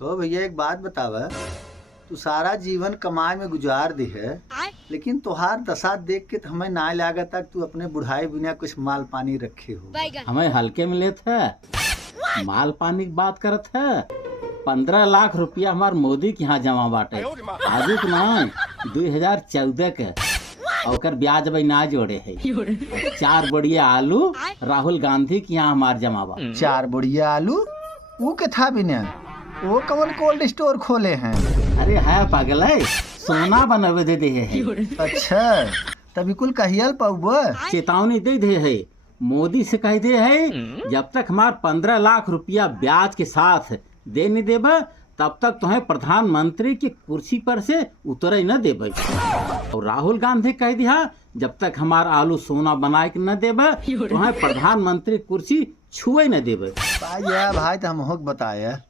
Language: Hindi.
तो भैया एक बात बतावा, तू सारा जीवन कमाए में गुजार दी है, लेकिन तुहार दशा देख के तो हमें ना लागत तक तू अपने बुढ़ाई बिना कुछ माल पानी रखे हो। हमें हल्के में लेत है, माल पानी की बात करत है। 15 लाख रुपया हमार मोदी के यहाँ जमा बाटे, आजू के ना 2014 के, और ब्याज भाई ना जोड़े है। 4 बढ़िया आलू राहुल गांधी के यहाँ हमार जमा बा। 4 बढ़िया आलू वो के था बिना, वो कौन कोल्ड स्टोर खोले हैं? अरे है पागल है, सोना बनवे दे दे है। अच्छा, तभी कुल कहियल पौबा। चेतावनी दे दे है, मोदी से कह दे है जब तक हमार 15 लाख रुपया ब्याज के साथ दे नहीं देबा तब तक तुम्हें प्रधानमंत्री की कुर्सी पर से उतरे न देबे। और राहुल गांधी कह दिया जब तक हमार आलू सोना बनाए के न देबे तुम्हें प्रधानमंत्री कुर्सी छुए न देबे। भाई तो हम बताया